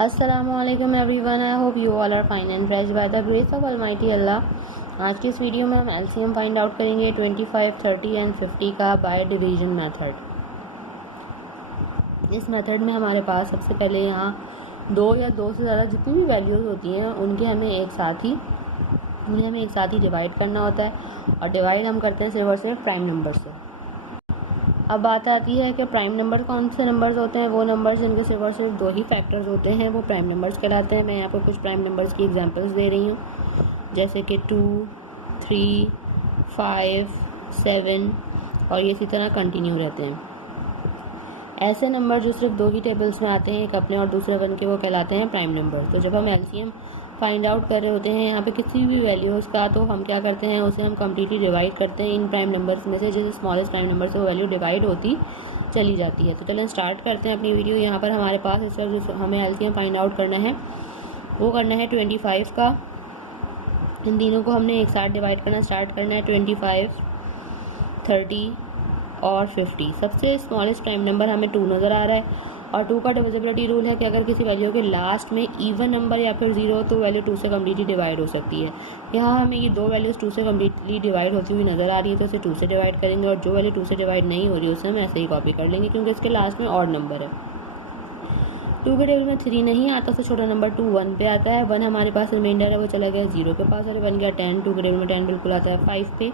अस्सलामुअलैकुम everyone, I hope you all are fine and blessed by the grace of almighty Allah. आज की इस video में हम एलसीएम फाइंड आउट करेंगे 25, 30 एंड 50 का बाय डिवीजन मेथड। इस मेथड में हमारे पास सबसे पहले यहाँ दो या दो से ज़्यादा जितनी भी वैल्यूज़ होती हैं उन्हें हमें एक साथ ही डिवाइड करना होता है, और डिवाइड हम करते हैं सिर्फ और सिर्फ प्राइम नंबर से। अब बात आती है कि प्राइम नंबर कौन से नंबर्स होते हैं। वो नंबर्स जिनके सिर्फ और सिर्फ दो ही फैक्टर्स होते हैं वो प्राइम नंबर्स कहलाते हैं। मैं यहाँ पर कुछ प्राइम नंबर्स की एग्जांपल्स दे रही हूँ, जैसे कि 2, 3, 5, 7 और ये इसी तरह कंटिन्यू रहते हैं। ऐसे नंबर जो सिर्फ दो ही टेबल्स में आते हैं, एक अपने और दूसरे वन के, वो कहलाते हैं प्राइम नंबर। तो जब हम एलसीएम फाइंड आउट कर रहे होते हैं यहाँ पे किसी भी वैल्यूज़ का, तो हम क्या करते हैं, उसे हम कम्प्लीटली डिवाइड करते हैं इन प्राइम नंबर्स में से। जैसे स्मॉलेस्ट प्राइम नंबर से वो वैल्यू डिवाइड होती चली जाती है। तो चलें स्टार्ट करते हैं अपनी वीडियो। यहाँ पर हमारे पास इस वक्त जो हमें एलसीएम फाइंड आउट करना है वो करना है 25 का। इन तीनों को हमने एक साथ डिवाइड करना स्टार्ट करना है। 25, 30 और 50। सबसे स्मॉलेस्ट प्राइम नंबर हमें 2 नज़र आ रहा है, और 2 का डिविजिबिलिटी रूल है कि अगर किसी वैल्यू के लास्ट में इवन नंबर या फिर 0 हो तो वैल्यू 2 से कम्प्लीटली डिवाइड हो सकती है। यहाँ हमें ये दो वैल्यूज़ 2 से कम्प्लीटली डिवाइड होती हुई नज़र आ रही है, तो इसे 2 से डिवाइड करेंगे, और जो वैल्यू 2 से डिवाइड नहीं हो रही है उसे हम ऐसे ही कॉपी कर लेंगे, क्योंकि इसके लास्ट में ऑड नंबर है। 2 के टेबल में 3 नहीं आता, तो छोटा नंबर 2 1 पे आता है। 1 हमारे पास रिमाइंडर है, वो चला गया 0 के पास, और 1 गया 10। 2 के टेबल में 10 बिल्कुल आता है 5 पे।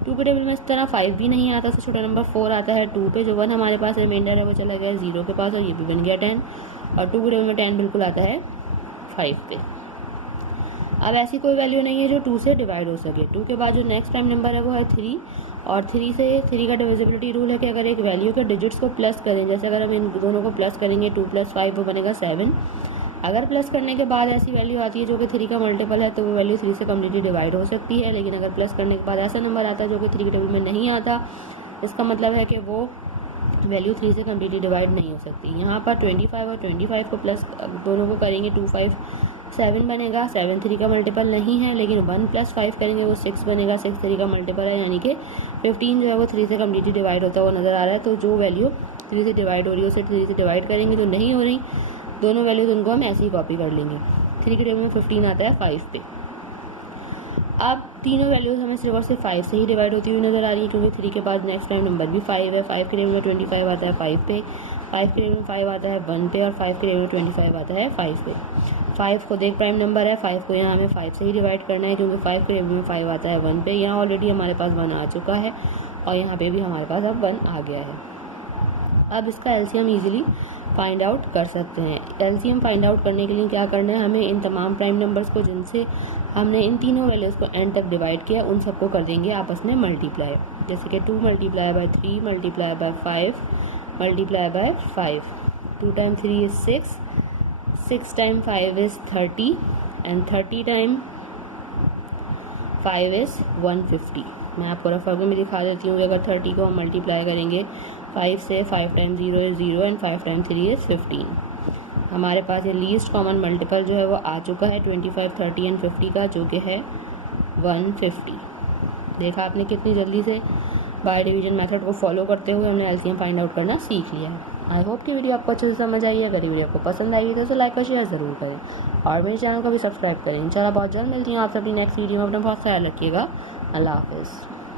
2 के टेबल में इस तरह 5 भी नहीं आता, तो छोटा नंबर 4 आता है 2 पे। जो 1 हमारे पास रिमाइंडर है वो चला गया 0 के पास, और ये भी बन गया 10। और 2 के टेबल में 10 बिल्कुल आता है 5 पे। अब ऐसी कोई वैल्यू नहीं है जो 2 से डिवाइड हो सके। 2 के बाद जो नेक्स्ट प्राइम नंबर है वो है 3, और 3 का डिविजिबिलिटी रूल है कि अगर एक वैल्यू के डिजिट्स को प्लस करें, जैसे अगर हम इन दोनों को प्लस करेंगे 2 + 5 वो बनेगा 7। अगर प्लस करने के बाद ऐसी वैल्यू आती है जो कि 3 का मल्टीपल है, तो वो वैल्यू 3 से कम्प्लीटली डिवाइड हो सकती है। लेकिन अगर प्लस करने के बाद ऐसा नंबर आता है जो कि 3 के टेबल में नहीं आता, इसका मतलब है कि वो वैल्यू 3 से कम्प्लीटली डिवाइड नहीं हो सकती। यहाँ पर 25 और 25 को प्लस दोनों को करेंगे 2, 5, 7 बनेगा। 7 3 का मल्टीपल नहीं है, लेकिन 1 + 5 करेंगे वो 6 बनेगा। 6 3 का मल्टीपल है, यानी कि 15 जो है वो 3 से कम्प्लीटली डिवाइड होता हुआ नज़र आ रहा है। तो जो वैल्यू 3 से डिवाइड हो रही है उसे 3 से डिवाइड करेंगे, तो नहीं हो रही दोनों वैल्यूज, उनको हम ऐसे ही कॉपी कर लेंगे। 3 के टेबल में 15 आता है 5 पे। अब तीनों वैल्यूज़ हमें सिर्फ और सिर्फ 5 से ही डिवाइड होती हुई नज़र आ रही है, क्योंकि 3 के बाद नेक्स्ट प्राइम नंबर भी 5 है। 5 के टेबल में 25 आता है 5 पे। 5 के टेबल में 5 आता है 1 पे, और 5 के टेबल में 25 आता है 5 पे। 5 खुद एक प्राइम नंबर है, 5 को यहाँ हमें 5 से ही डिवाइड करना है, क्योंकि 5 के टेबल में 5 आता है 1 पे। यहाँ ऑलरेडी हमारे पास 1 आ चुका है, और यहाँ पे भी हमारे पास अब 1 आ गया है। अब इसका एलसीएम ईजिली फाइंड आउट कर सकते हैं। एलसीएम फाइंड आउट करने के लिए क्या करना है, हमें इन तमाम प्राइम नंबर्स को जिनसे हमने इन तीनों वैल्यूज़ को एंड तक डिवाइड किया, उन सबको कर देंगे आपस में मल्टीप्लाई। जैसे कि 2 × 3 × 5 × 5। 2 × 3 is 6, 6 × 5 is 30, एंड 30 × 5 is 150। मैं आपको रफ वर्क में दिखा देती हूँ कि अगर 30 को हम मल्टीप्लाई करेंगे 5 से, 5 × 0 is 0, एंड 5 × 3 is 15। हमारे पास ये लीस्ट कॉमन मल्टीपल जो है वो आ चुका है 25, 30 एंड 50 का, जो कि है 150। देखा आपने कितनी जल्दी से बाय डिवीजन मेथड को फॉलो करते हुए हमने एलसीएम फाइंड आउट करना सीख लिया है। आई होप कि वीडियो आपको अच्छे से समझ आई है। अगर वीडियो आपको पसंद आई है तो उसे लाइक और शेयर ज़रूर करें, और मेरे चैनल को भी सब्सक्राइब करें। इंशाल्लाह बहुत जल्द मिलती हूँ आपसे अपनी नेक्स्ट वीडियो में। अपना बहुत ख्याल रखिएगा। अल्लाह हाफ़िज़।